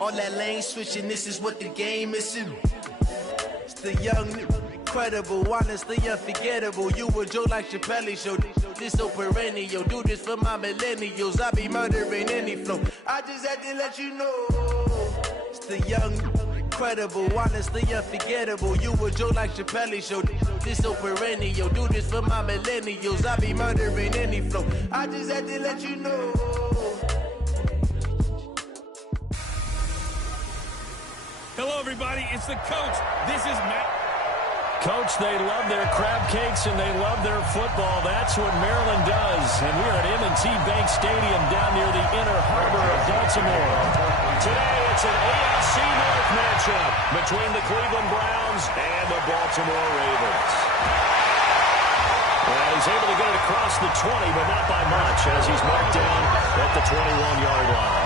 All that lane switching, this is what the game is. It's the young, incredible, honestly unforgettable. You a Joe like Chappelle show. This so perennial. Do this for my millennials. I be murdering any flow. I just had to let you know. It's the young, incredible, honestly unforgettable. You a Joe like Chappelle show. This so perennial. Do this for my millennials. I be murdering any flow. I just had to let you know. Hello, everybody. It's the coach. This is Matt. Coach, they love their crab cakes and they love their football. That's what Maryland does. And we're at M&T Bank Stadium down near the inner harbor of Baltimore. Today, it's an AFC North matchup between the Cleveland Browns and the Baltimore Ravens. Well, he's able to get it across the 20, but not by much as he's marked down at the 21-yard line.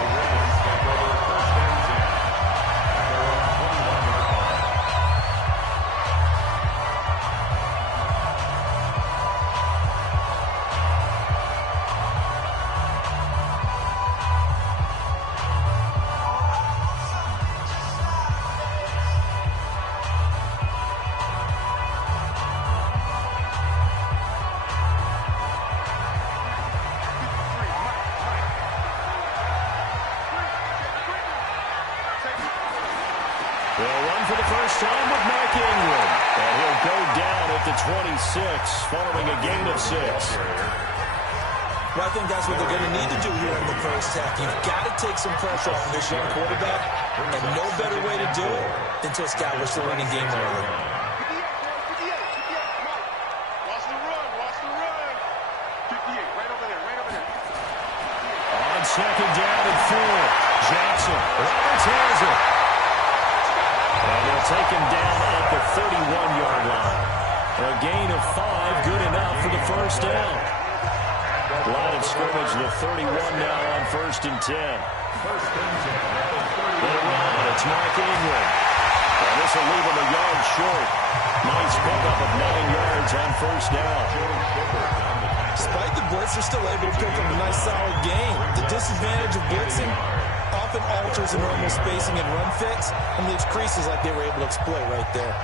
They'll run for the first time with Mark Ingram. And he'll go down at the 26 following a gain of 6. Well, I think that's what they're going to need to do here in the first half. You've got to take some pressure off this young quarterback, and no better way to do it than to establish the running game early. Watch the run. 58, right over there. On second down and 4, Jackson. Roberts has it. And they'll take him down at the 31-yard line. A gain of 5, good enough for the first down. Line of scrimmage, the 31 now on 1st and 10. They run, it's Mark Ingram. And this will leave him a yard short. Nice pickup of 9 yards on 1st down. Despite the blitz, they're still able to pick up a nice solid gain. The disadvantage of blitzing often alters the normal spacing and run fits and leaves creases like they were able to exploit right there.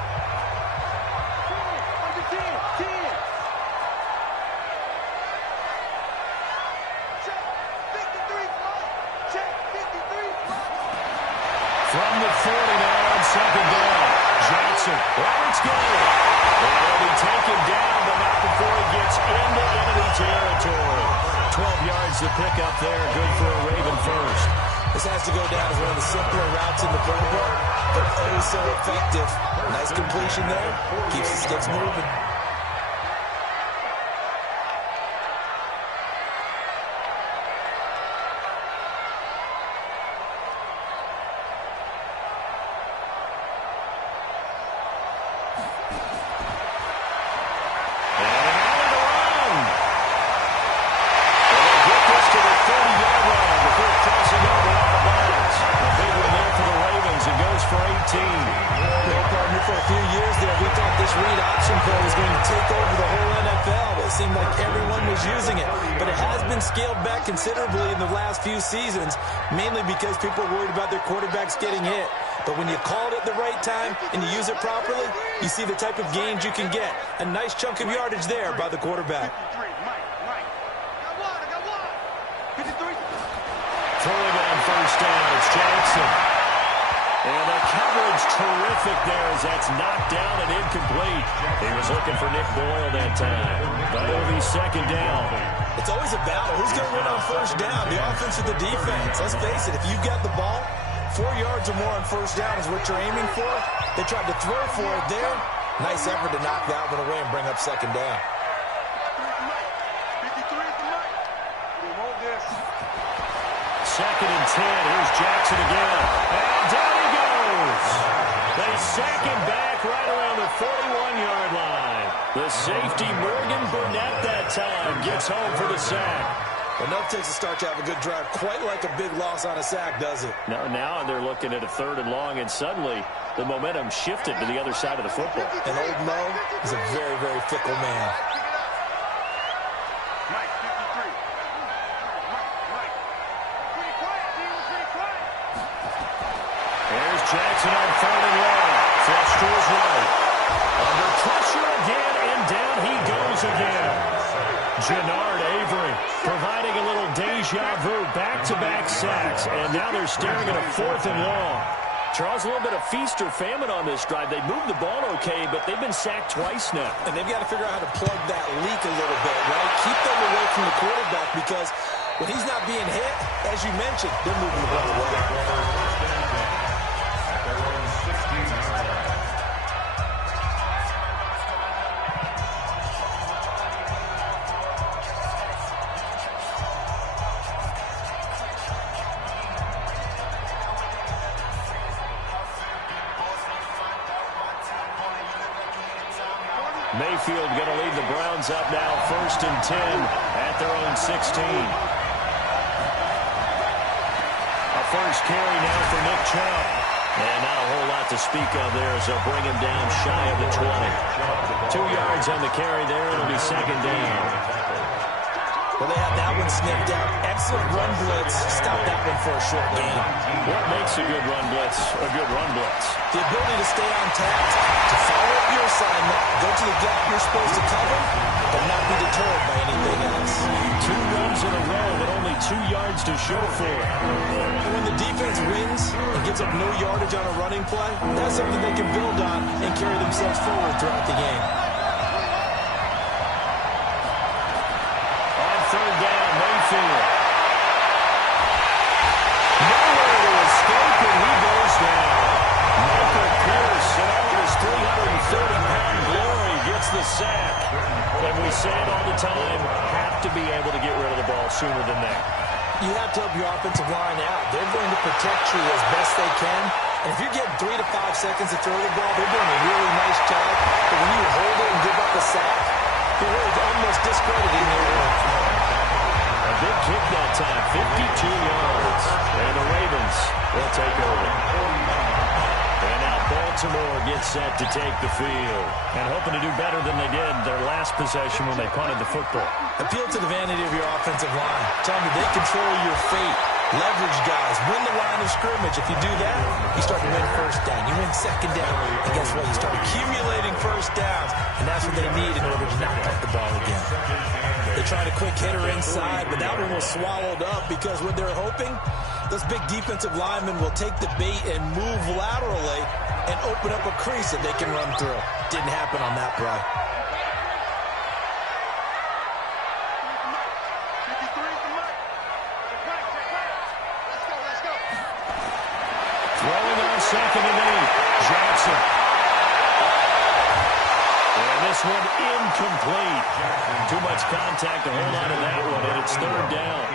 From the 40 now on second down. Jackson. Roberts got it. And he'll be taken down, but not before he gets into enemy territory. 12 yards to pick up there. Good for a Raven first. This has to go down as one of the simpler routes in the playbook, but oh so effective. Nice completion there. Keeps the sticks moving. For a few years there, we thought this read option play was going to take over the whole NFL. It seemed like everyone was using it, but it has been scaled back considerably in the last few seasons, mainly because people are worried about their quarterbacks getting hit. But when you call it at the right time and you use it properly, you see the type of gains you can get. A nice chunk of yardage there by the quarterback. Throwing on first down, it's Jackson. And the coverage terrific there as that's knocked down and incomplete. He was looking for Nick Boyle that time. But it'll be second down. It's always a battle. Who's going to win on first down, the offense or the defense? Let's face it, if you've got the ball, 4 yards or more on first down is what you're aiming for. They tried to throw for it there. Nice effort to knock that one away and bring up second down. Second and 10. Here's Jackson again. And down he goes. They sack him back right around the 41-yard line. The safety, Morgan Burnett, that time gets home for the sack. Enough takes a start to have a good drive. Quite like a big loss on a sack, does it? Now they're looking at a 3rd and long, and suddenly the momentum shifted to the other side of the football. And old Mo is a very, very fickle man. Here's Jackson on 3rd and long. Flush to his right. Under pressure again, and down he goes again. Gennard Avery providing a little deja vu, back-to-back sacks, and now they're staring at a 4th and long. Charles, a little bit of feast or famine on this drive. They moved the ball okay, but they've been sacked twice now. And they've got to figure out how to plug that leak a little bit, right? Keep them away from the quarterback, because when he's not being hit, as you mentioned, they're moving the ball away. Mayfield going to lead the Browns up now, 1st and 10 at their own 16. A first carry now for Nick Chubb. And not a whole lot to speak of there as they'll bring him down shy of the 20. 2 yards on the carry there. It'll be 2nd down. Well, they had that one sniffed out. Excellent run blitz. Stop that one for a short gain. What makes a good run blitz a good run blitz? The ability to stay on task, to follow up your assignment, go to the gap you're supposed to cover, but not be deterred by anything else. 2 runs in a row, but only 2 yards to show for it. And when the defense wins and gives up no yardage on a running play, that's something they can build on and carry themselves forward throughout the game. On 3rd down, Mayfield. Nowhere to escape, and he goes down. Michael Pierce, in all of his 330-pound glory, gets the sack. And we say it all the time, have to be able to get rid of the ball sooner than that. You have to help your offensive line out. They're going to protect you as best they can. And if you're getting 3 to 5 seconds to throw the ball, they're doing a really nice job. But when you hold it and give up a sack, you're really almost discrediting their work. A big kick that time, 52 yards. And the Ravens will take over. And now Baltimore gets set to take the field. And hoping to do better than they did their last possession when they punted the football. Appeal to the vanity of your offensive line. Tell them they control your fate. Leverage guys. Win the line of scrimmage. If you do that, you start to win 1st down. You win 2nd down. And guess what? You start accumulating 1st downs. And that's what they need in order to not punt the ball again. They tried a quick hitter inside, but that one was swallowed up because what they're hoping, those big defensive linemen will take the bait and move laterally and open up a crease that they can run through. Didn't happen on that play. Throwing on 2nd and 8, Jackson. And this one incomplete. Too much contact to hold on to that one, and it's 3rd down.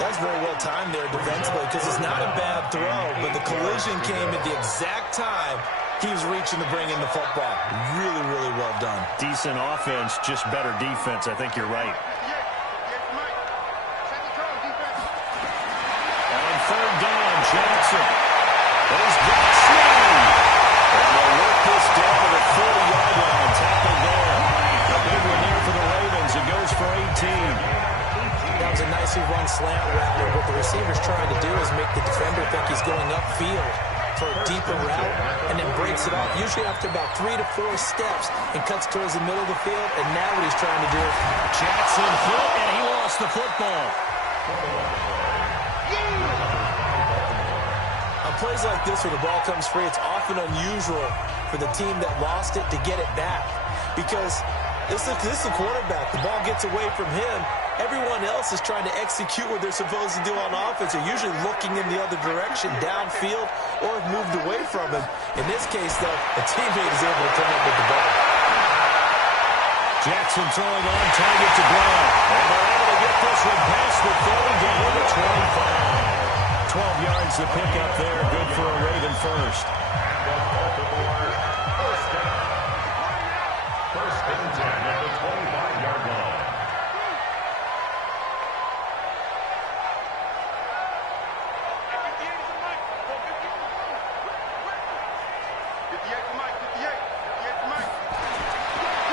That's very well timed there defensively because it's not a bad throw, but the collision came at the exact time he was reaching to bring in the football. Really, really well done. Decent offense, just better defense. I think you're right. On 3rd down, Jackson. He's got Smith. And they'll work this down to the 40-yard line. Tackle there. A big one there for the Ravens. It goes for 18. That was a nicely run slant route. What the receiver's trying to do is make the defender think he's going upfield for a deeper route and then breaks it off. Usually after about 3 to 4 steps and cuts towards the middle of the field. And now what he's trying to do, Jackson hit, and he lost the football. On plays like this where the ball comes free, it's often unusual for the team that lost it to get it back. Because this is the quarterback. The ball gets away from him. Everyone else is trying to execute what they're supposed to do on offense. They're usually looking in the other direction, downfield, or have moved away from him. In this case, though, a teammate is able to come up with the ball. Jackson throwing on target to Brown. And they're able to get this one past the 30 down to 25. 12 yards to pick up there. Good for a Raven first. First and 10 at the 25-yard line.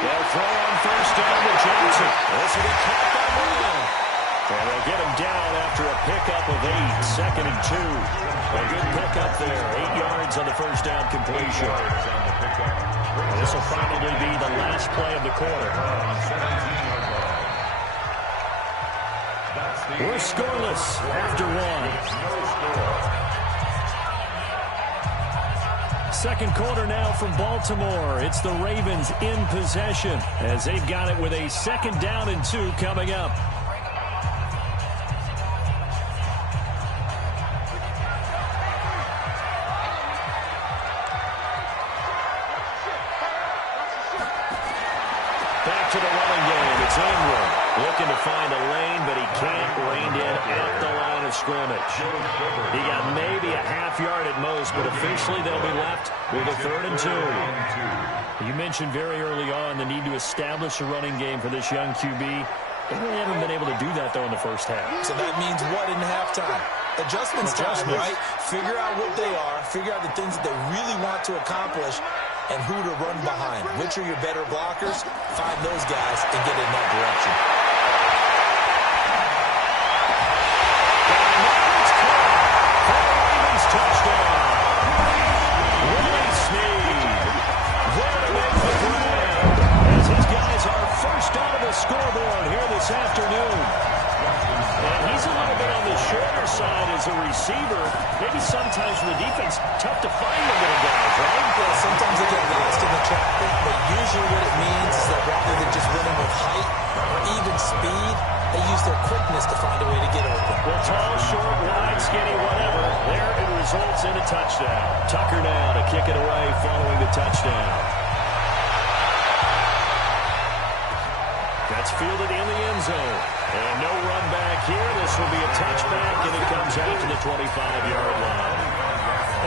They'll throw on 1st down to Johnson. This will be caught by Brown. And they'll get him down after a pickup of 8. 2nd and 2. A good pickup there. 8 yards yards on the first down completion. This will probably be the last play of the quarter. We're scoreless after one. Second quarter now from Baltimore. It's the Ravens in possession as they've got it with a 2nd down and 2 coming up. Back to the running game. It's Ingram looking to find a lane, but he can't rein in at the line of scrimmage. He got maybe a half yard at most, but officially they'll be left with a 3rd and 2. You mentioned very early on the need to establish a running game for this young QB. They really haven't been able to do that, though, in the first half. So that means what in halftime? Adjustments time, right? Figure out what they are, figure out the things that they really want to accomplish, and who to run behind. Which are your better blockers? Find those guys and get in that direction. Touchdown. Willie Snead there to make the grab as his guys are first out of the scoreboard here this afternoon. And he's a little bit on the shorter side as a receiver. Maybe sometimes for the defense, tough to find the little guys, right? Yeah, sometimes they get lost in the traffic, but usually what it means is that rather than just running with height or even speed, they use their quickness to find a way to get open. Well, tall, short, wide, skinny, whatever. There it results in a touchdown. Tucker now to kick it away following the touchdown. That's fielded in the end zone. And no run back here. This will be a touchback, and it comes out to the 25-yard line.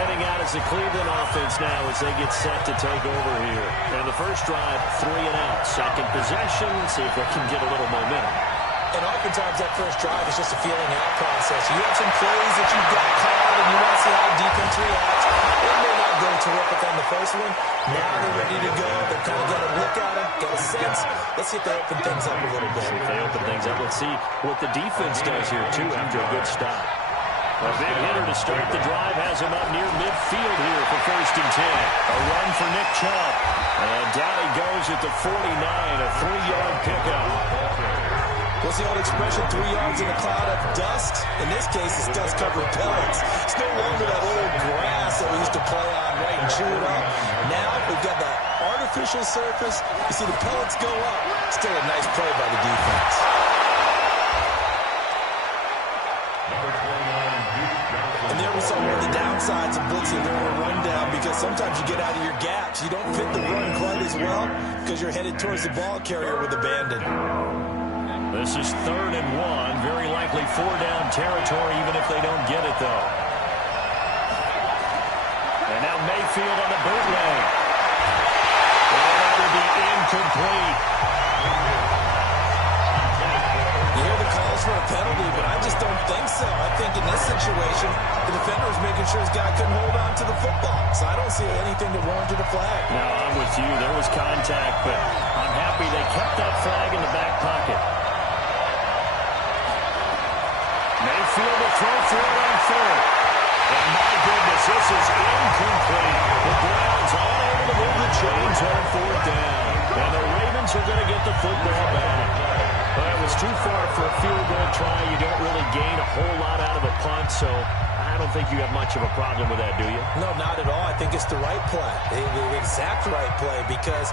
Heading out is the Cleveland offense now as they get set to take over here. And the first drive, 3 and out. Second possession, see if they can get a little momentum. And oftentimes that first drive is just a feeling out process. You have some plays that you've got called and you want to see how defense reacts. It may not go terrific on the first one. Now they're ready to go. They've kind of got a look at it, got a sense. Let's see if they open things up a little bit. See if they open things up. Let's see what the defense does here, too, after a good stop. A big hitter to start the drive has him up near midfield here for 1st and 10. A run for Nick Chubb. And down he goes at the 49, a 3-yard pickup. What's the old expression, 3 yards in a cloud of dust? In this case, it's dust-covered pellets. It's no longer that old grass that we used to play on, right, and chew it up. Now we've got that artificial surface. You see the pellets go up. Still a nice play by the defense. And there we saw one of the downsides of blitzing during a rundown because sometimes you get out of your gaps. You don't fit the run quite as well because you're headed towards the ball carrier with abandon. This is 3rd and 1. Very likely 4-down territory, even if they don't get it, though. And now Mayfield on the bootleg. And that will be incomplete. You hear the calls for a penalty, but I just don't think so. I think in this situation, the defender was making sure his guy couldn't hold on to the football. So I don't see anything that warranted a flag. No, I'm with you. There was contact, but I'm happy they kept that flag in the back pocket. Mayfield will throw for it on 3rd. And my goodness, this is incomplete. The Browns unable to move the chains on 4th down. And the Ravens are going to get the football back. Well, it was too far for a field goal try. You don't really gain a whole lot out of a punt, so I don't think you have much of a problem with that, do you? No, not at all. I think it's the right play, the exact right play, because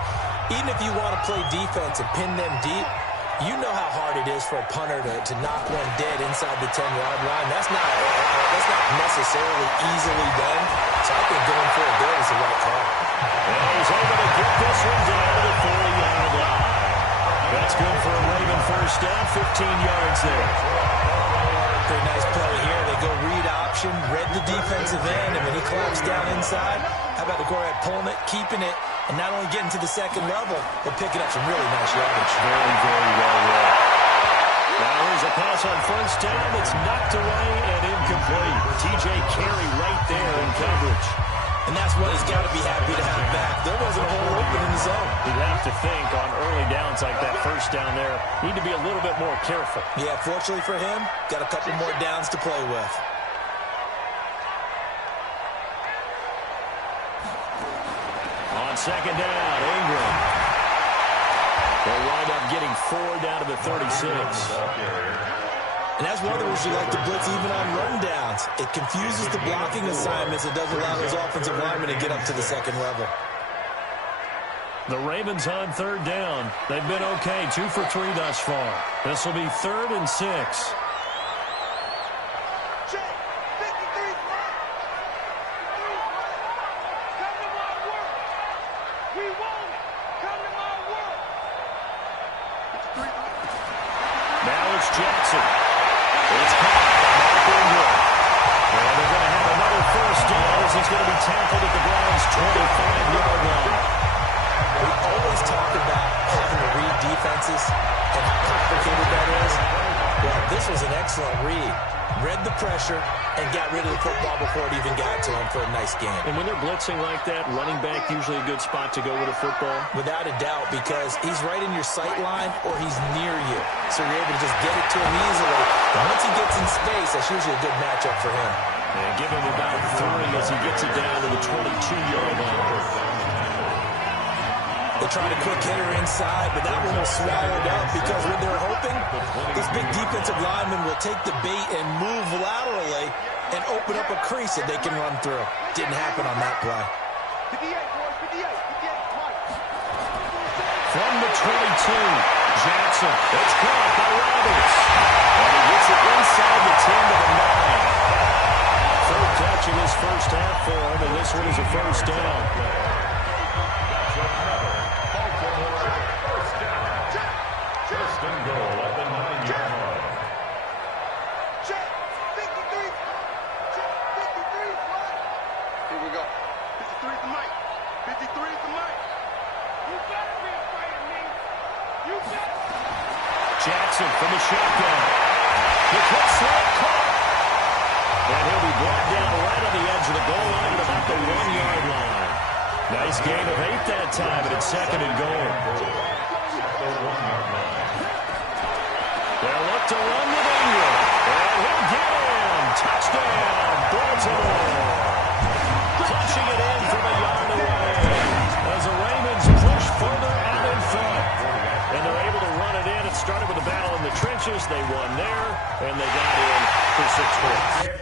even if you want to play defense and pin them deep, you know how hard it is for a punter to knock one dead inside the 10-yard line. That's not necessarily easily done. So I think going for it there is the right call. And he's able to get this one down to the 40-yard line. That's good for a Raven first down, 15 yards there. Pretty nice play here. They go read option, read the defensive end, and when he claps down inside, how about the quarterback pulling it, keeping it, and not only getting to the second level, but picking up some really nice yardage. Very, very well read. Now here's a pass on first down that's knocked away and incomplete. TJ Carey right there in coverage. And that's what he's got to be happy to have back. There wasn't a hole open in the zone. You'd have to think on early downs like that first down there, need to be a little bit more careful. Yeah, fortunately for him, got a couple more downs to play with. On second down, Ingram. They'll wind up getting 4 down to the 36. And that's one of the reasons you like to blitz even on rundowns. It confuses the blocking assignments. It doesn't allow those offensive linemen to get up to the second level. The Ravens on third down. They've been okay, 2 for 3 thus far. This will be 3rd and 6. Jackson. It's caught by Mark Ingram. And they're going to have another first down as he's going to be tackled at the Browns' 25-yard line. We always talk about having to read defenses and how complicated that is. Well, this was an excellent read. Read the pressure and got rid of the football before it even got to him for a nice game. And when they're blitzing like that, running back usually a good spot to go with a football? Without a doubt, because he's right in your sight line or he's near you. So you're able to just get it to him easily. And once he gets in space, that's usually a good matchup for him. And give him about 3 as he gets it down to the 22-yard line. They tried a quick hitter inside, but that one was swallowed up because when they're hoping, this big defensive lineman will take the bait and move laterally and open up a crease that they can run through. Didn't happen on that play. From the 22, Jackson. It's caught by Roberts. And he gets it inside the 10 to the 9. Third catch in his first half for him, and this one is a first down. First and goal at the 9-yard line. Check. 53. Check. 53. Here we go. 53 to Mike. 53 to Mike. You better be afraid of me. You better. Jackson from the shotgun. The quick slant caught. And he'll be brought down right on the edge of the goal line at about the 1-yard line. Nice gain of 8 that time, and it's second and goal. They'll look to run with Ingram. And he'll get in. Touchdown, Baltimore. Punching it in from a yard away. As the Ravens push further out in front. And they're able to run it in. It started with a battle in the trenches. They won there, and they got in for 6 points.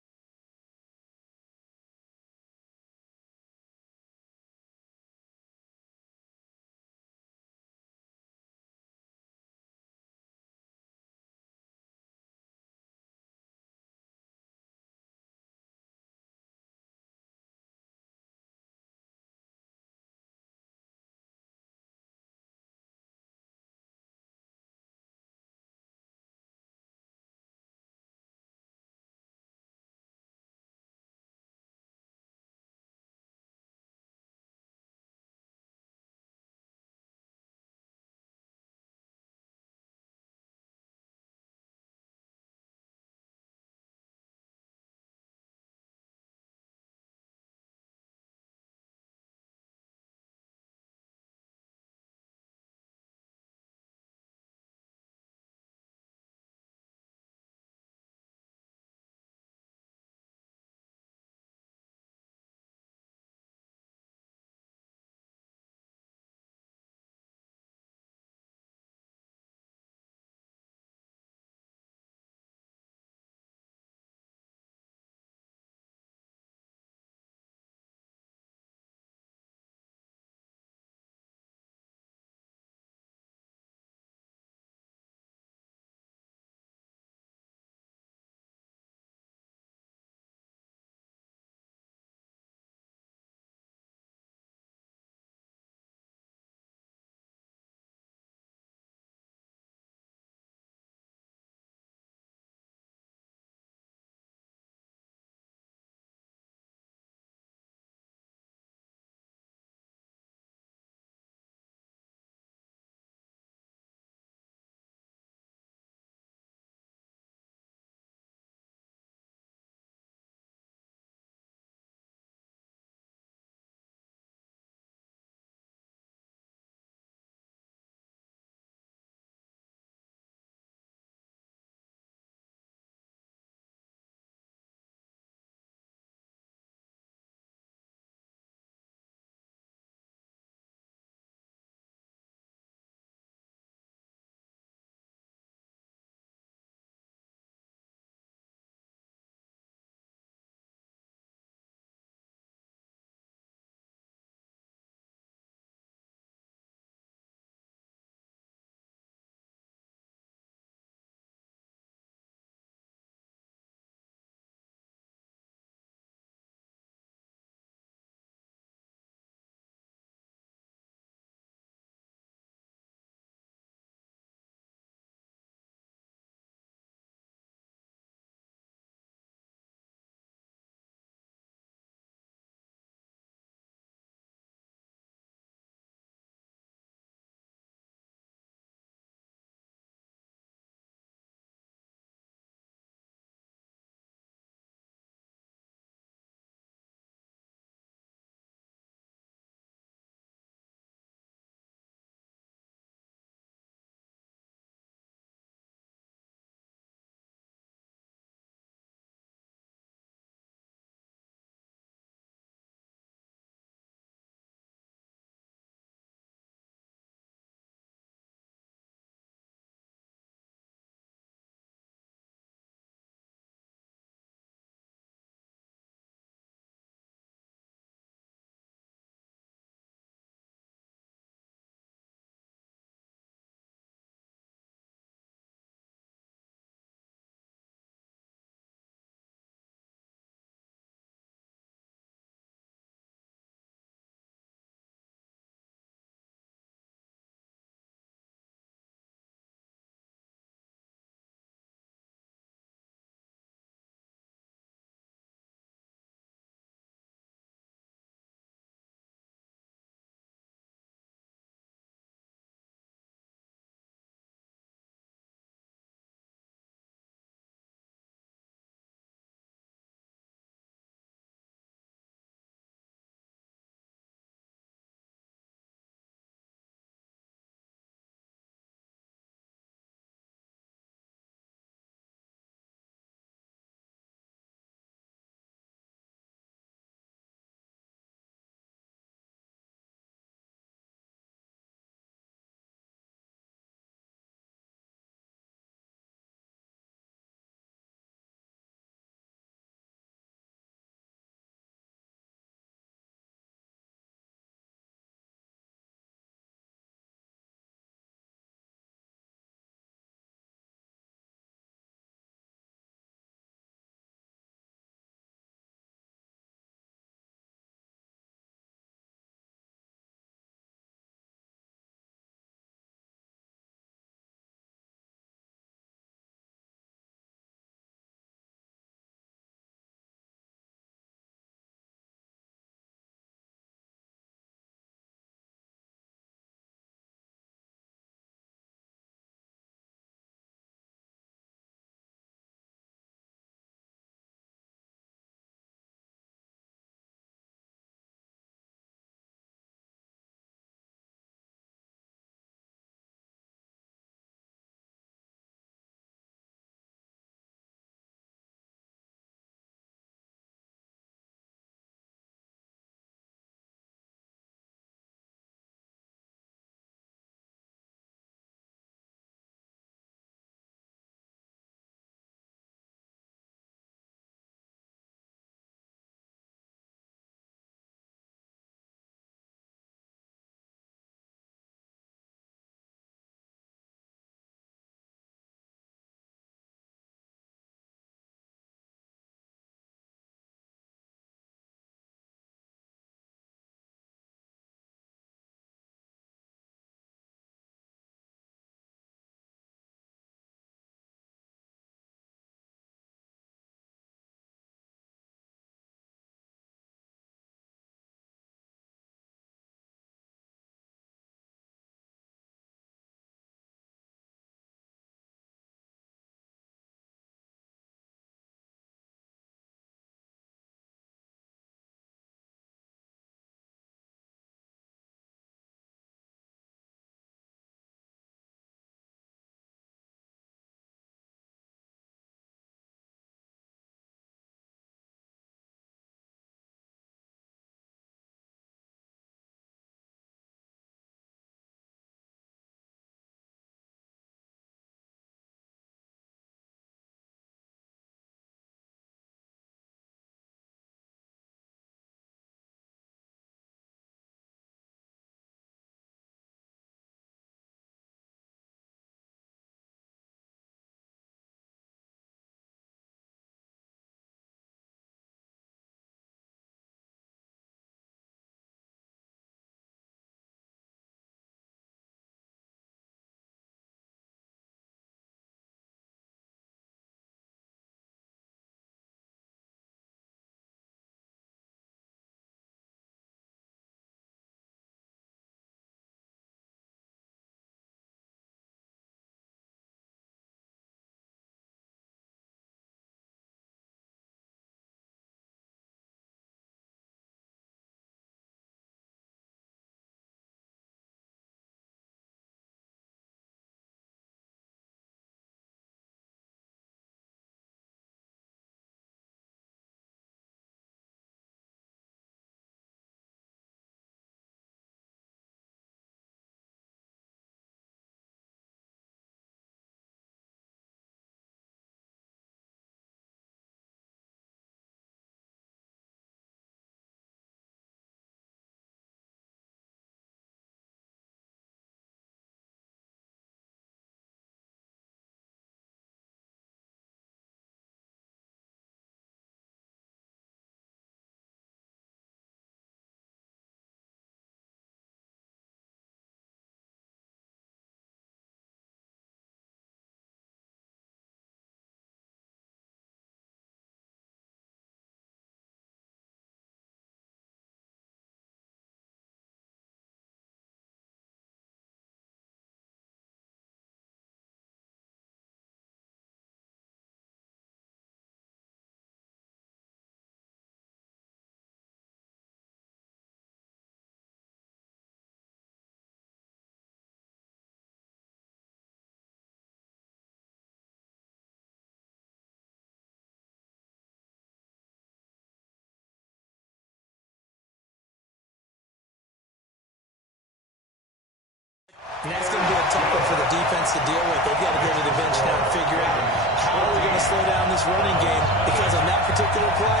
a tough one for the defense to deal with. They've got to go to the bench now and figure out how they're going to slow down this running game, because on that particular play,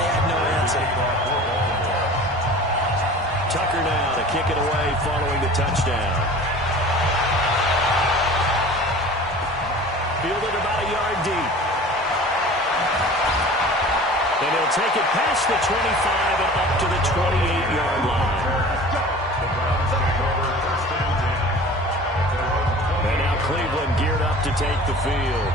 they had no answer. Tucker now to kick it away following the touchdown. Fielded about a yard deep. And he'll take it past the 25 and up to the 28-yard line. And now Cleveland geared up to take the field.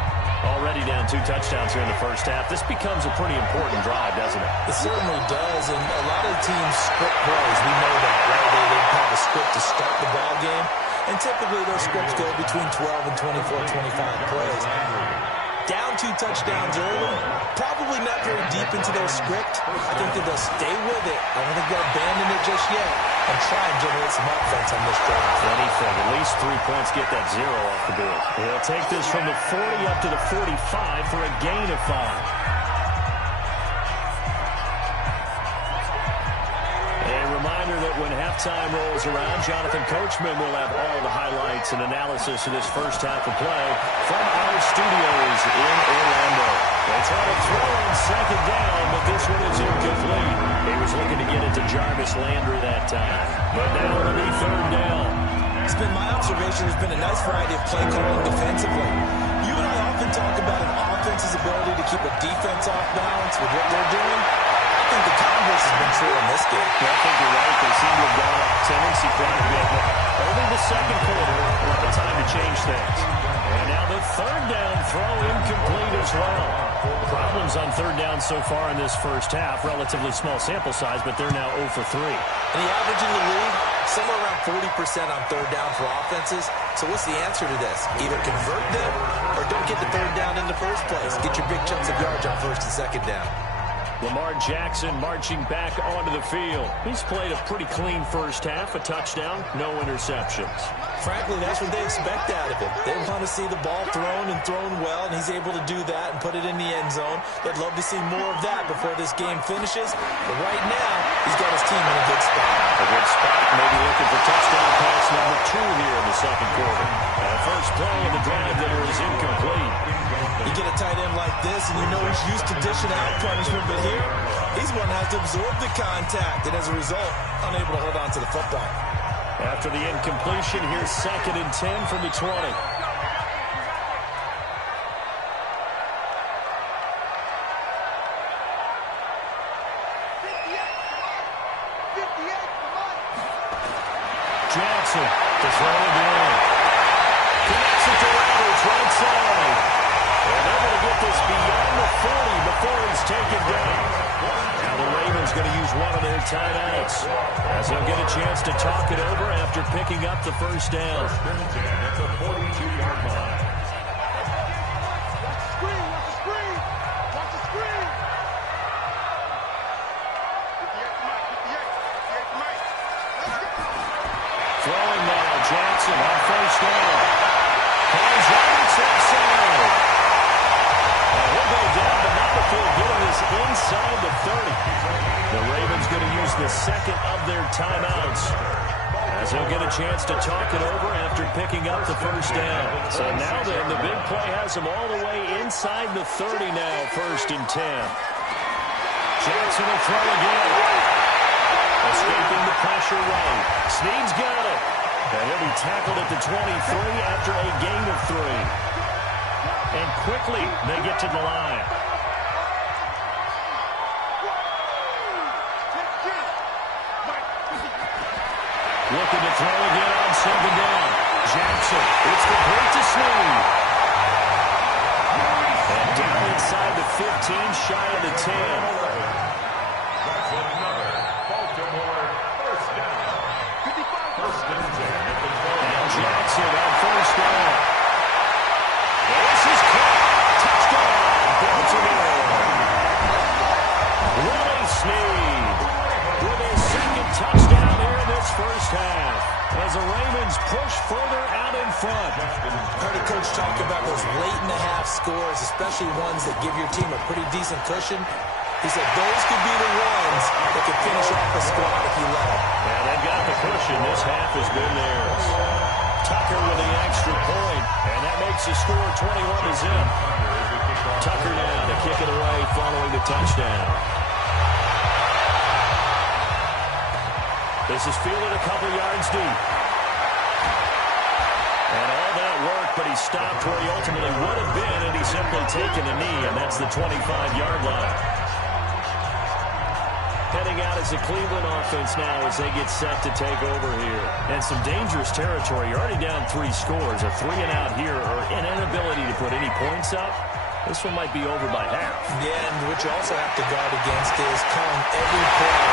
Already down 2 touchdowns here in the first half. This becomes a pretty important drive, doesn't it? It certainly does, and a lot of teams script plays. We know that, right? They have a script to start the ball game, and typically those scripts go between 12 and 24, 25 plays. Down 2 touchdowns early, probably not very deep into their script. I think that they'll stay with it. I don't think they'll abandon it just yet and try and generate some offense on this drive. If anything, at least 3 points, get that 0 off the board. He'll take this from the 40 up to the 45 for a gain of 5. Reminder that when halftime rolls around, Jonathan Coachman will have all the highlights and analysis of this first half of play from our studios in Orlando. They try to throw on second down, but this one is incomplete. He was looking to get it to Jarvis Landry that time, but now it'll be third down. It's been my observation there's been a nice variety of play calling defensively. You and I often talk about an offense's ability to keep a defense off balance with what they're doing. I think the converse has been true in this game. Yeah, I think you're right. They seem to have gone up tendency quite a bit. Only the second quarter will have the time to change things. And now the third down throw incomplete as well. Problems on third down so far in this first half. Relatively small sample size, but they're now 0 for 3. And the average in the league, somewhere around 40% on third down for offenses. So what's the answer to this? Either convert them or don't get the third down in the first place. Get your big chunks of yards on first and second down. Lamar Jackson marching back onto the field. He's played a pretty clean first half, a touchdown, no interceptions. Frankly, that's what they expect out of him. They want to see the ball thrown and thrown well, and he's able to do that and put it in the end zone. They'd love to see more of that before this game finishes. But right now, he's got his team in a good spot. A good spot, maybe looking for touchdown pass number 2 here in the second quarter. And the first play of the drive there is incomplete. You get a tight end like this, and you know he's used to dishing out punishment, but here, he's one that has to absorb the contact, and as a result, unable to hold on to the football. After the incompletion, here's 2nd and 10 from the 20. 58, Jackson to throw again. Connects it to Roberts, right side. And they're going to get this beyond the 40 before he's taken down. Now the Ravens going to use one of their timeouts, as they'll get a chance to talk it over after picking up the first down. At the 42-yard line. Watch the screen. Throwing now, Jackson on first down. Finds Roberts left side. And he'll go down, but not before getting this inside the 30. The Ravens going to use the second of their timeouts, as they'll get a chance to talk it over after picking up the first down. So now then, the big play has them all the way inside the 30 now, 1st and 10. Jackson will throw again. Escaping the pressure right. Snead's got it. And he'll be tackled at the 23 after a gain of 3. And quickly, they get to the line. Looking to throw again on 2nd down. Jackson, it's complete to Snead. And down inside the 15, shy of the 10. That's another Baltimore first down. 1st and 10 at the 12. And Jackson on first down. This is caught. Touchdown, Baltimore. Willie Snead with his 2nd touchdown here in this first half, as the Ravens push further out in front. Heard a coach talk about those late-in-the-half scores, especially ones that give your team a pretty decent cushion. He said those could be the ones that could finish off a squad if you let them. Yeah, they've got the cushion. This half has been theirs. Tucker with the extra point, and that makes the score 21-0. Tucker now to kick it away following the touchdown. This is fielded a couple yards deep. And all that work, but he stopped where he ultimately would have been, and he's simply taken a knee, and that's the 25-yard line. Heading out as the Cleveland offense now as they get set to take over here. And some dangerous territory. You're already down 3 scores. A 3-and-out here or an inability to put any points up. This one might be over by half. Yeah, and what you also have to guard against is calling every play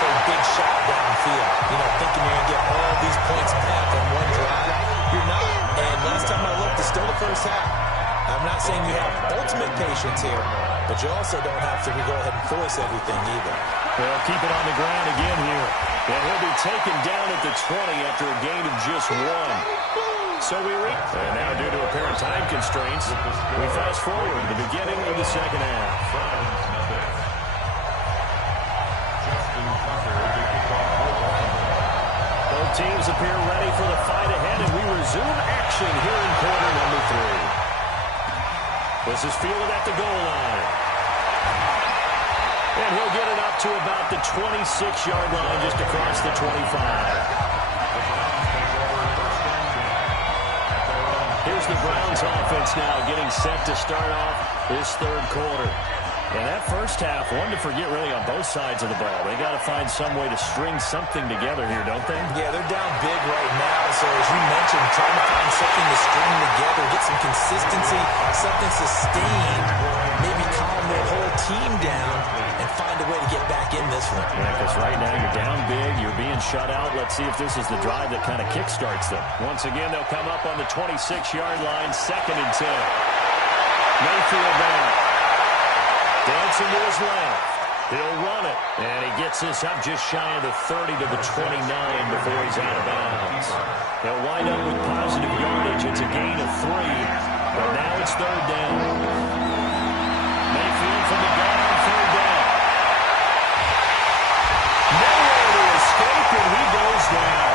for a big shot downfield. You know, thinking you're going to get all these points back on one drive. You're not. And last time I looked, it's still the first half. I'm not saying you have ultimate patience here, but you also don't have to go ahead and force everything either. They'll keep it on the ground again here. And he'll be taken down at the 20 after a gain of just 1. So and now due to apparent time constraints, we fast forward to the beginning of the second half. Both teams appear ready for the fight ahead, and we resume action here in quarter number 3. This is fielded at the goal line. And he'll get it up to about the 26-yard line just across the 25. Here's the Browns offense now getting set to start off this third quarter. And that first half, one to forget really on both sides of the ball. They got to find some way to string something together here, don't they? Yeah, they're down big right now. So as you mentioned, trying to find something to string together, get some consistency, something sustained, maybe calm their whole team down and find a way to get back in this one. Yeah, because right now you're down big, you're being shut out. Let's see if this is the drive that kind of kickstarts them. Once again, they'll come up on the 26-yard line, 2nd and 10. Mayfield back. Dancing to his left. He'll run it. And he gets this up just shy of the 30 to the 29 before he's out of bounds. He'll wind up with positive yardage. It's a gain of 3. But now it's 3rd down. Mayfield from the gun on 3rd down. Nowhere to escape, and he goes down.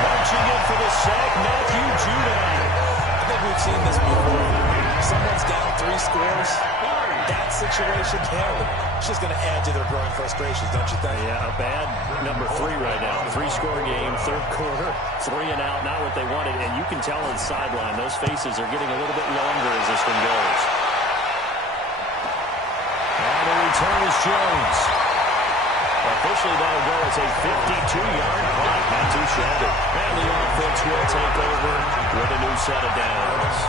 Marching in for the sack, Matthew Judon. I think we've seen this before. Someone's down 3 scores. That situation, it's just going to add to their growing frustrations, don't you think? Yeah, a bad number 3 right now. 3-score game, third quarter, 3-and-out, not what they wanted. And you can tell on the sideline, those faces are getting a little bit longer as this one goes. And the return is Jones. Officially, that'll go as a 52-yard punt. Not too shabby. And the offense will take over with a new set of downs.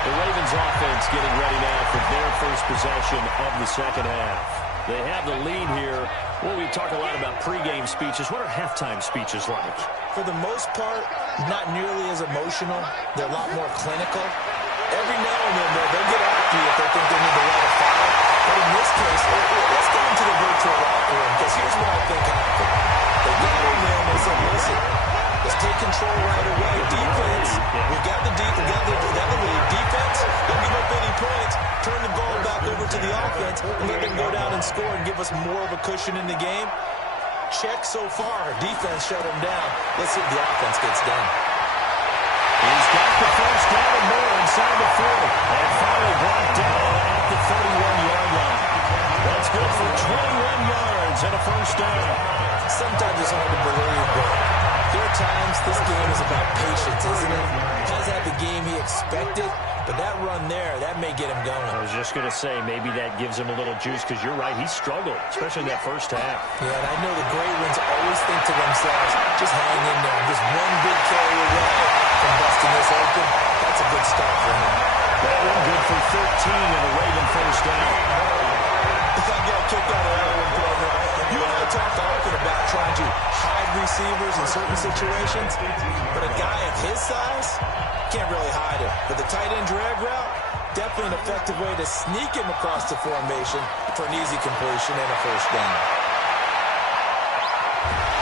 The Ravens offense getting ready now for their first possession of the second half. They have the lead here. Well, we talk a lot about pregame speeches. What are halftime speeches like? For the most part, not nearly as emotional. They're a lot more clinical. Every now and then, they'll get after you if they think they need to light a fire. But in this case, let's get into the virtual locker room, because here's what I think happened. They got in there and they said, listen, let's take control right away. Defense, we got the lead. Defense, don't give up any points. Turn the ball back over to the offense and let them go down and score and give us more of a cushion in the game. Check so far. Defense shut them down. Let's see if the offense gets done. He's got the first down and more inside the 40. And finally brought down at the 31-yard line. That's good for 21 yards and a first down. Sometimes it's hard to believe, but there are times this game is about patience, isn't it? Has had the game he expected, but that run there, that may get him going. I was just going to say, maybe that gives him a little juice, because you're right, he struggled, especially in that first half. Yeah, and I know the great ones always think to themselves, just hang in there, just one big carry away from busting this open. That's a good start for him. That one good for 13 and a Raven first down. I got kicked out of that one, partner. You and I talked often about trying to hide receivers in certain situations, but a guy of his size can't really hide him. But the tight end drag route, definitely an effective way to sneak him across the formation for an easy completion and a first down.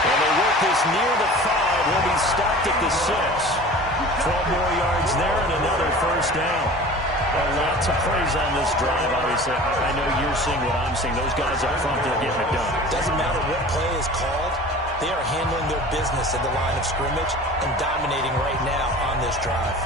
And they work this near the 5. He'll be stopped at the 6. 12 more yards there and another first down. Lots of praise on this drive, obviously. I know you're seeing what I'm seeing. Those guys up front, they're getting it done. Doesn't matter what play is called. They are handling their business at the line of scrimmage and dominating right now on this drive.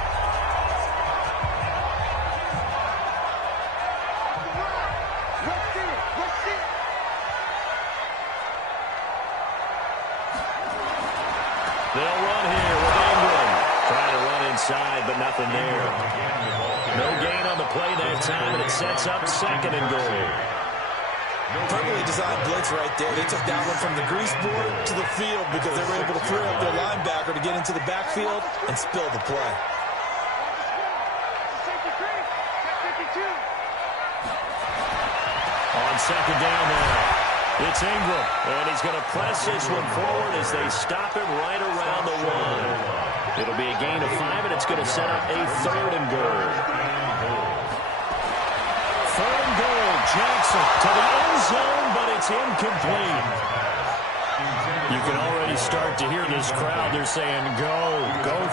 They'll run here with Ingram. Trying to run inside, but nothing there. No gain on the play that time, and it sets up 2nd and goal. Perfectly designed blitz right there. They took that one from the grease board to the field because they were able to free up their linebacker to get into the backfield and spill the play. On 2nd down now, it's Ingram, and he's going to press this one forward as they stop him right around the 1. It'll be a gain of 5, and it's going to set up a 3rd and goal. 3rd and goal, Jackson to the end zone, but it's incomplete. You can already start to hear this crowd. They're saying, go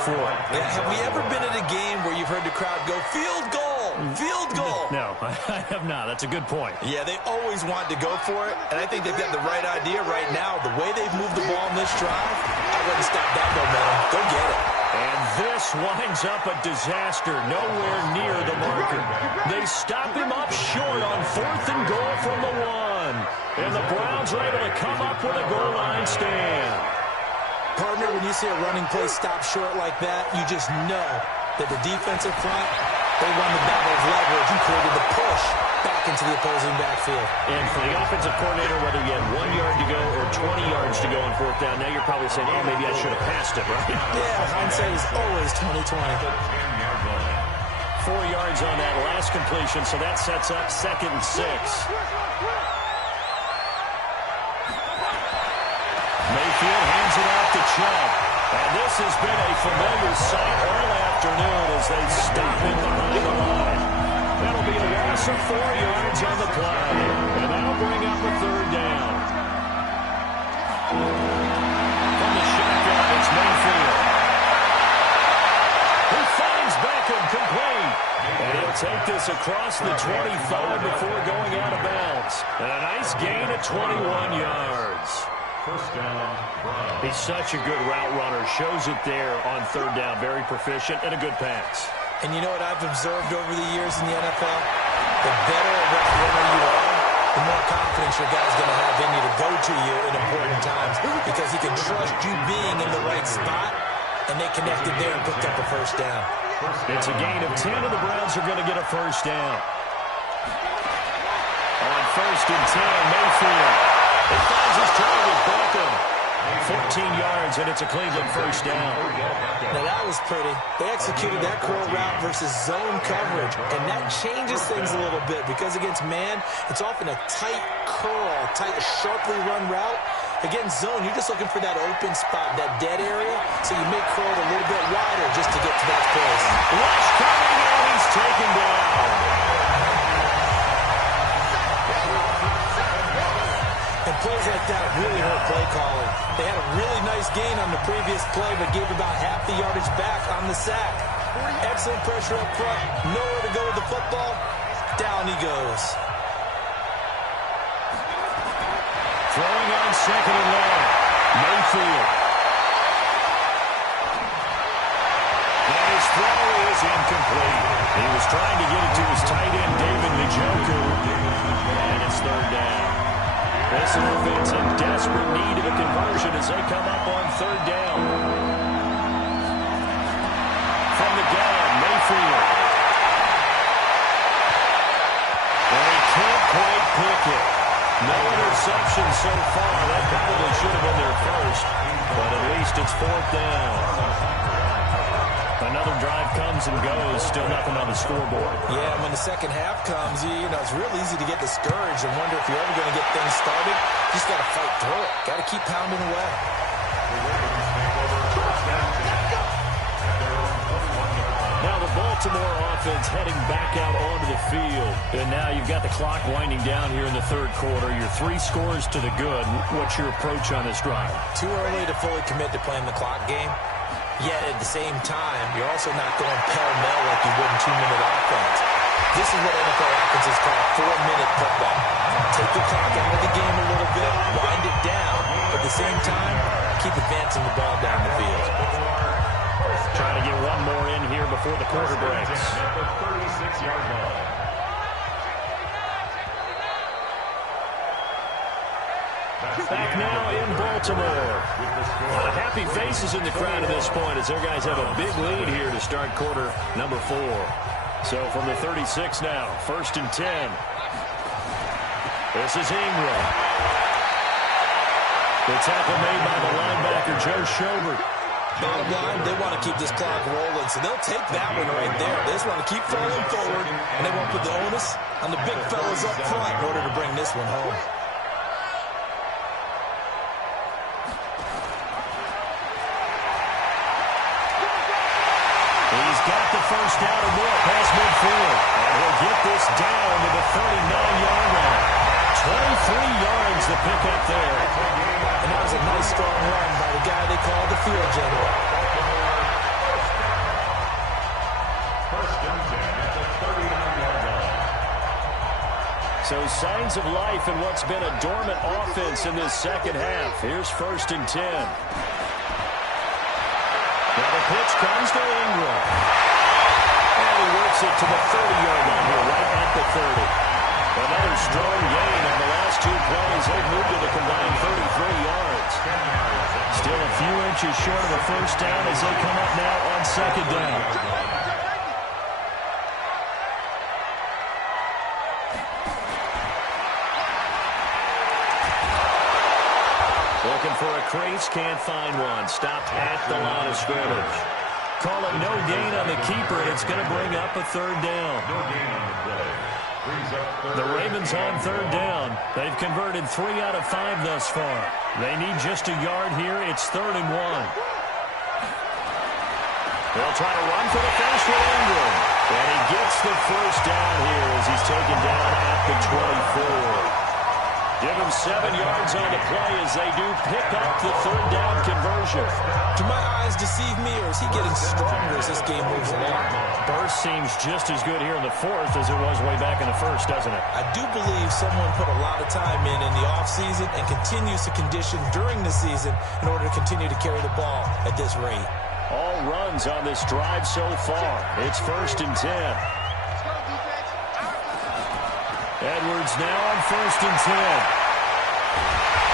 for it. Yeah, have we ever been at a game where you've heard the crowd go, field goal, field goal? No, I have not. That's a good point. Yeah, they always want to go for it, and I think they've got the right idea right now. The way they've moved the ball in this drive, I wouldn't stop that momentum. Go get it. And this winds up a disaster, nowhere near the marker. They stop him up short on 4th and goal from the 1. And the Browns are able to come up with a goal line stand. Partner, when you see a running play stop short like that, you just know that the defensive front, they won the battle of leverage and created the push back into the opposing backfield. And for the offensive coordinator, whether you had 1 yard to go or 20 yards to go on 4th down, now you're probably saying, oh, maybe I should have passed it, right? Yeah, hindsight is always 20/20. 4 yards on that last completion, so that sets up 2nd and 6. Mayfield hands it off to Chubb. And this has been a familiar sight all afternoon as they stop him behind the line. That'll be a loss of 4 yards on the play. And that'll bring up a 3rd down. From the shotgun, it's Mayfield. He finds Beckham complete. And he'll take this across the 25 before going out of bounds. And a nice gain of 21 yards. First down, Brown. He's such a good route runner. Shows it there on 3rd down. Very proficient and a good pass. And you know what I've observed over the years in the NFL? The better a route runner you are, the more confidence your guy's going to have in you to go to you in important times because he can trust you being in the right spot, and they connected there and picked up a 1st down. It's a gain of 10, and the Browns are going to get a 1st down. On 1st and 10, Mayfield. He finds his target, Beckham. 14 yards, and it's a Cleveland 1st down. Now, that was pretty. They executed that curl route versus zone coverage, and that changes things a little bit because against man, it's often a tight curl, tight, sharply run route. Against zone, you're just looking for that open spot, that dead area, so you make curl a little bit wider just to get to that place. Rush coming, and he's taken down. And plays like that really hurt play calling. They had a really nice gain on the previous play, but gave about half the yardage back on the sack. Excellent pressure up front. Nowhere to go with the football. Down he goes. Throwing on 2nd and long. Mayfield. And his throw is incomplete. He was trying to get it to his tight end, David Njoku. And it's 3rd down. This offense in desperate need of a conversion as they come up on 3rd down. From the gun, Mayfield. And he can't quite pick it. No interception so far. That probably should have been their first, but at least it's 4th down. Another drive comes and goes, still nothing on the scoreboard. Yeah, when the second half comes, you know, it's real easy to get discouraged and wonder if you're ever going to get things started. You just got to fight through it. Got to keep pounding away. Now the Baltimore offense heading back out onto the field. And now you've got the clock winding down here in the 3rd quarter. You're 3 scores to the good. What's your approach on this drive? Too early to fully commit to playing the clock game. Yet at the same time, you're also not going pell-mell like you would in 2-minute offense. This is what NFL offenses call 4-minute football. Take the clock out of the game a little bit, wind it down, at the same time, keep advancing the ball down the field. Trying to get one more in here before the quarter breaks. At the 36-yard line. Back now in Baltimore. A lot of happy faces in the crowd at this point as their guys have a big lead here to start quarter number 4. So from the 36 now, 1st and 10. This is Ingram. The tackle made by the linebacker, Joe Schobert. Bottom line, they want to keep this clock rolling, so they'll take that one right there. They just want to keep falling forward, and they won't put the onus on the big fellas up front in order to bring this one home. He's got the first down and more past midfield. And he'll get this down to the 39-yard line. 23 yards the pickup there. And that was a nice strong run by the guy they call the field general. First and 10 at the 39-yard line. So signs of life in what's been a dormant offense in this second half. Here's 1st and 10. Now the pitch comes to Ingram. And he works it to the 30-yard line here, right at the 30. Another strong gain on the last 2 plays. They've moved to the combined 33 yards. Still a few inches short of the first down as they come up now on 2nd down. Looking for a crease, can't find one. Stopped at the line of scrimmage. Call it no gain on the keeper, and it's going to bring up a 3rd down. No gain on the play. Brings up The Ravens on 3rd down. They've converted 3 out of 5 thus far. They need just a yard here. It's 3rd and 1. They'll try to run for the first with Ingram. And he gets the first down here as he's taken down at the 24. Give him 7 yards on the play as they do pick up the 3rd down conversion. Do my eyes deceive me, or is he getting stronger as this game moves along? Burst seems just as good here in the 4th as it was way back in the 1st, doesn't it? I do believe someone put a lot of time in the offseason and continues to condition during the season in order to continue to carry the ball at this rate. All runs on this drive so far. It's 1st and 10. Edwards now on 1st and 10.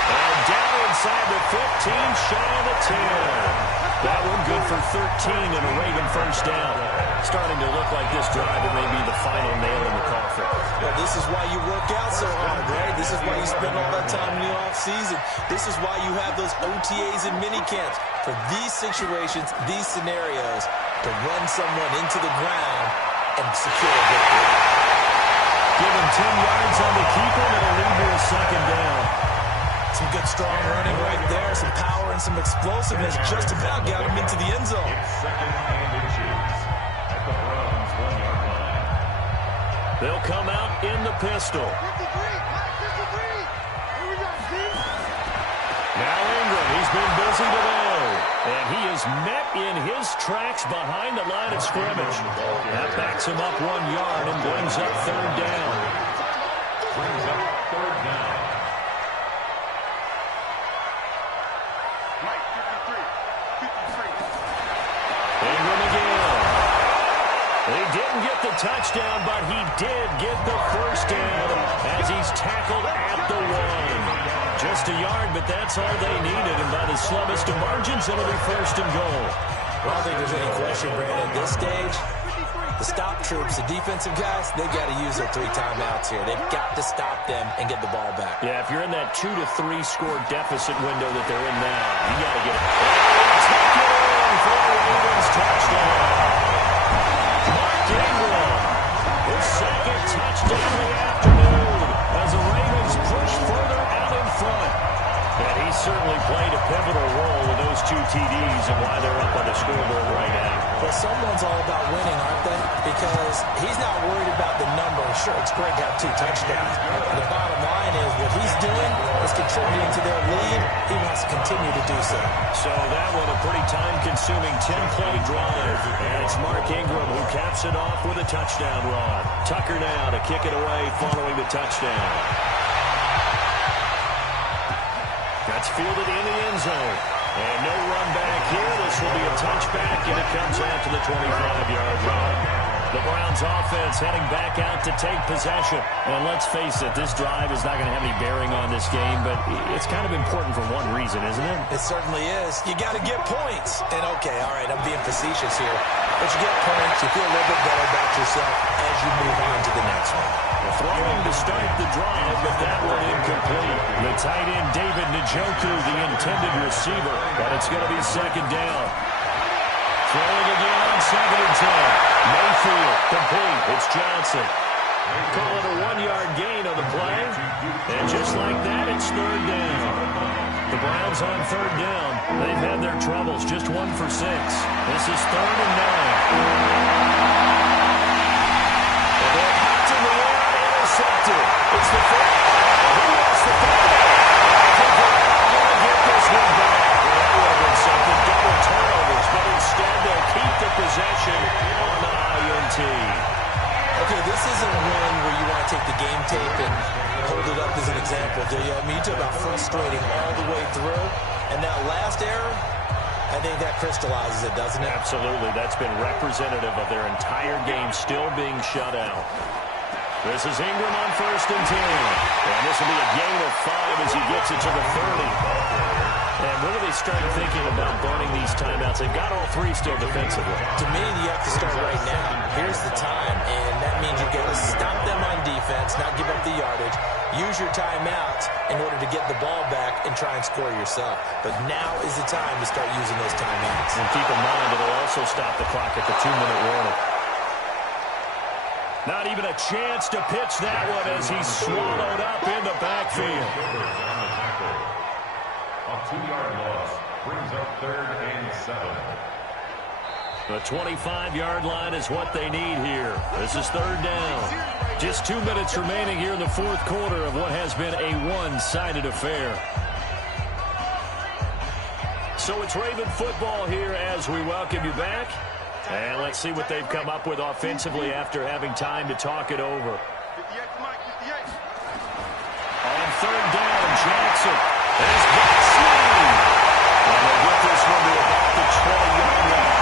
And down inside the 15, shy of the 10. That one good for 13 and a Raven first down. Starting to look like this drive, it may be the final nail in the coffin. Well, this is why you work out so hard, right? This is why you spend all that time in the offseason. This is why you have those OTAs and minicamps. For these situations, these scenarios, to run someone into the ground and secure a victory. Give him 10 yards on the keeper, and it'll lead to a 2nd down. Some good strong running right there, some power and some explosiveness. Just about got him into the end zone. It's 2nd and inches at the Browns' 1-yard line. They'll come out in the pistol. 53. Here we go, Steve. Now Ingram, he's been busy today. And he is met in his tracks behind the line of scrimmage. That backs him up 1 yard and brings up 3rd down. Brings up 3rd down. Mike, 53. Ingram again. He didn't get the touchdown, but he did get the first down as he's tackled at the 1. Just a yard, but that's all they needed. And by the slimmest of margins, it'll be 1st and goal. I don't think there's any question, Brandon. At this stage, the stop troops, the defensive guys, they've got to use their 3 timeouts here. They've got to stop them and get the ball back. Yeah, if you're in that 2 to 3 score deficit window that they're in now, you got to get it. Take it in for the Ravens touchdown. Mark Ingram, his 2nd touchdown of the afternoon as the Ravens push further out in front. And he certainly played a pivotal role with those 2 TDs and why they're up on the scoreboard right now. Well, someone's all about winning, aren't they? Because he's not worried about the number. Sure, it's great to have 2 touchdowns. The bottom line is what he's doing is contributing to their lead. He wants to continue to do so. So that one a pretty time-consuming 10-play drive. And it's Mark Ingram who caps it off with a touchdown run. Tucker now to kick it away following the touchdown. That's fielded in the end zone. And no run back here. This will be a touchback, and it comes out to the 25-yard line. The Browns offense heading back out to take possession. And let's face it, this drive is not going to have any bearing on this game, but it's kind of important for one reason, isn't it? It certainly is. You got to get points. And okay, all right, I'm being facetious here. But you get points, you feel a little bit better about yourself as you move on to the next one. Throwing to start the drive, but that one incomplete. The tight end, David Njoku, the intended receiver, but it's going to be second down. Throwing again on 2nd and 10. Mayfield, complete. It's Johnson. Call it a 1-yard gain on the play. And just like that, it's 3rd down. The Browns on 3rd down. They've had their troubles. Just 1 for 6. This is 3rd and 9. And they're popped in the air and intercepted. It's the first. Who wants the football? I think they're going to get this one back. Well, that would have been something. Double turnovers, but instead they'll keep the possession on the INT. Okay, this isn't one where you want to take the game tape and hold it up as an example, do you? I mean, you talk about frustrating all the way through. And that last error, I think that crystallizes it, doesn't it? Absolutely. That's been representative of their entire game still being shut out. This is Ingram on 1st and 10. And this will be a gain of 5 as he gets it to the 30. And when do they start thinking about burning these timeouts? They've got all 3 still defensively. To me, you have to start right now. Here's the time, and that means you've got to stop them on defense, not give up the yardage. Use your timeouts in order to get the ball back and try and score yourself. But now is the time to start using those timeouts. And keep in mind, it'll also stop the clock at the 2-minute warning. Not even a chance to pitch that one as he's swallowed up in the backfield. A 2-yard loss brings up 3rd and 7. The 25-yard line is what they need here. This is 3rd down. Just 2 minutes remaining here in the 4th quarter of what has been a one-sided affair. So it's Raven football here as we welcome you back. And let's see what they've come up with offensively after having time to talk it over. 58 to Mike, 58. On 3rd down, Jackson has got Sneed. And they get this one to about the 20-yard line.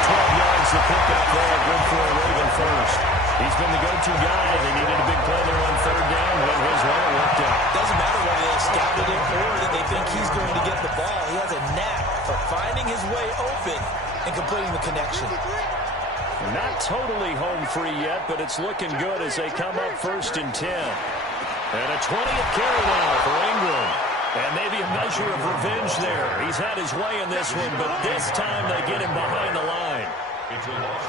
12 yards to pick up there. Good for a Raven first. He's been the go-to guy. They needed a big play there on 3rd down. Went his way. It worked out. Doesn't matter whether they scouted it or that they think he's going to get the ball. He has a knack for finding his way open and completing the connection. Not totally home free yet, but it's looking good as they come up 1st and 10. And a 20th carry now for Ingram. And maybe a measure of revenge there. He's had his way in this one, but this time they get him behind the line.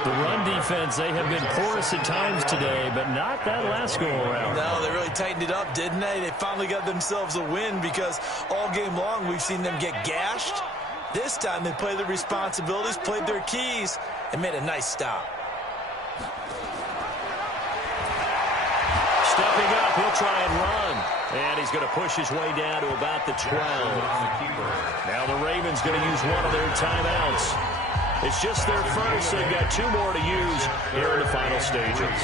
The run defense, they have been porous at times today, but not that last go-around. No, they really tightened it up, didn't they? They finally got themselves a win because all game long we've seen them get gashed. This time they played their responsibilities, played their keys, and made a nice stop. Stepping up, he'll try and run. And he's going to push his way down to about the 12. Now the Ravens going to use one of their timeouts. It's just their first. They've got 2 more to use here in the final stages.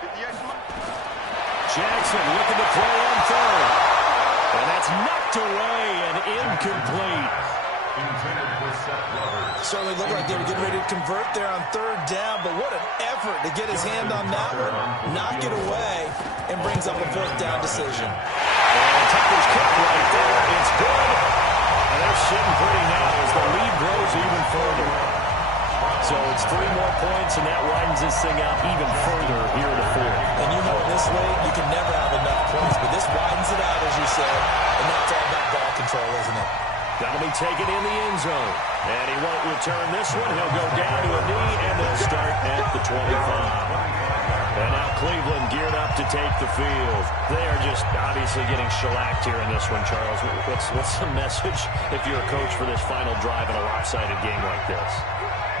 58 to Mike. Jackson looking to throw on 3rd. And that's knocked away and incomplete. Certainly looked like they were getting ready to convert there on 3rd down, but what an effort to get his hand on that one, knock it away, and brings up a 4th down decision. And Tucker's kick right there. It's good. And they're sitting pretty now as the lead grows even further. So it's 3 more points, and that widens this thing out even further here in the 4th. And you know in this league, you can never have enough points, but this widens it out, as you said, and now it's all about ball control, isn't it? That'll be taken in the end zone. And he won't return this one. He'll go down to a knee, and they'll start at the 25. And now Cleveland geared up to take the field. They are just obviously getting shellacked here in this one, Charles. What's the message if you're a coach for this final drive in a lopsided game like this?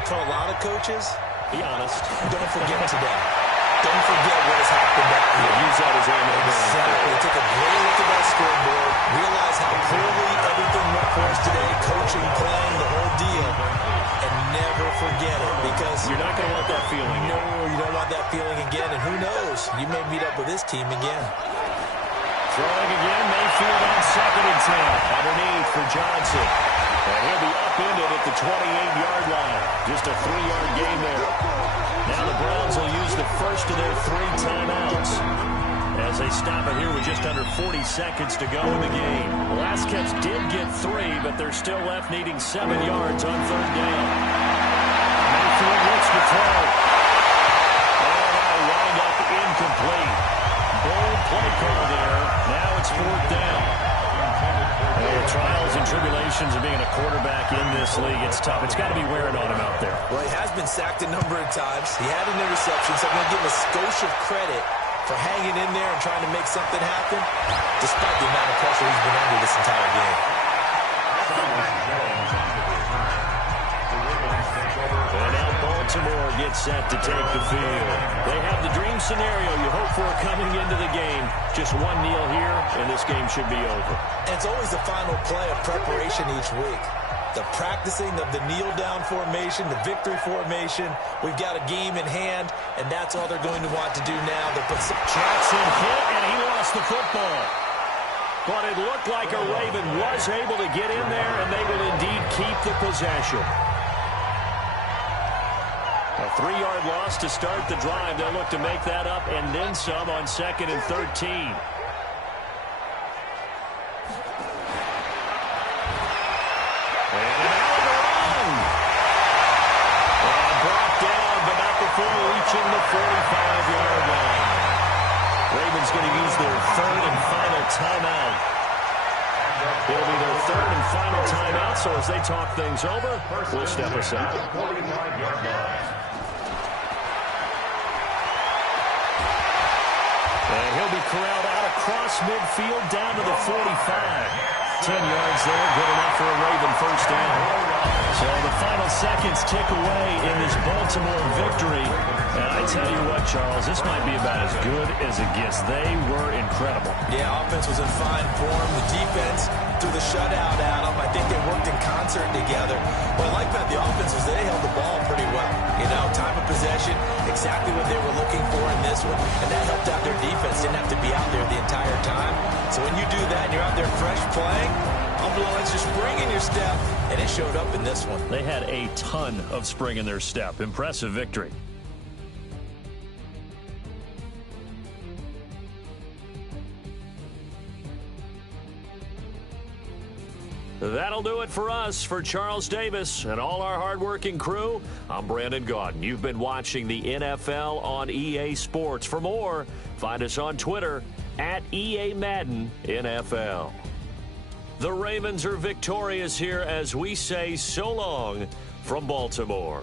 For a lot of coaches, be honest. Don't forget today. Don't forget what has happened out here. Use that as ammunition. Exactly. Take a great look at that scoreboard. Realize how poorly everything went for us today. Coach Charles. You're not going to want that feeling. No, you don't want that feeling again. And who knows? You may meet up with this team again. Throwing again, Mayfield on 2nd and 10. Underneath for Johnson. And he'll be upended at the 28-yard line. Just a 3-yard gain there. Now the Browns will use the first of their 3 timeouts as they stop it here with just under 40 seconds to go in the game. The last catch did get 3, but they're still left needing 7 yards on 3rd down. Mayfield looks to throw. And that'll wind up incomplete. Bold play call there. Now it's 4th down. The trials and tribulations of being a quarterback in this league, it's tough. It's got to be wearing on him out there. Well, he has been sacked a number of times. He had an interception, so I'm going to give him a skosh of credit for hanging in there and trying to make something happen, despite the amount of pressure he's been under this entire game. And now Baltimore gets set to take the field. They have the dream scenario you hope for coming into the game. Just one kneel here, and this game should be over. And it's always the final play of preparation each week. The practicing of the kneel-down formation, the victory formation. We've got a game in hand, and that's all they're going to want to do now. They'll put some Jackson hit, and he lost the football. But it looked like a Raven was able to get in there, and they will indeed keep the possession. A 3-yard loss to start the drive. They'll look to make that up and then some on 2nd and 13. Reaching the 45-yard line. Ravens going to use their 3rd and final timeout. It'll be their 3rd and final timeout, so as they talk things over, we'll step aside. And he'll be corralled out across midfield down to the 45. 10 yards there, good enough for a Raven 1st down. So the final seconds tick away in this Baltimore victory. And I tell you what, Charles, this might be about as good as it gets. They were incredible. Yeah, offense was in fine form. The defense threw the shutout at them. I think they worked in concert together. What I like about the offense is they held the ball pretty well. You know, time of possession, exactly what they were looking for in this one. And that helped out their defense. Didn't have to be out there the entire time. So when you do that and you're out there fresh playing, I'm blowing some spring in your step. And it showed up in this one. They had a ton of spring in their step. Impressive victory. That'll do it for us. For Charles Davis and all our hardworking crew, I'm Brandon Gaudin. You've been watching the NFL on EA Sports. For more, find us on Twitter at EA Madden NFL. The Ravens are victorious here as we say so long from Baltimore.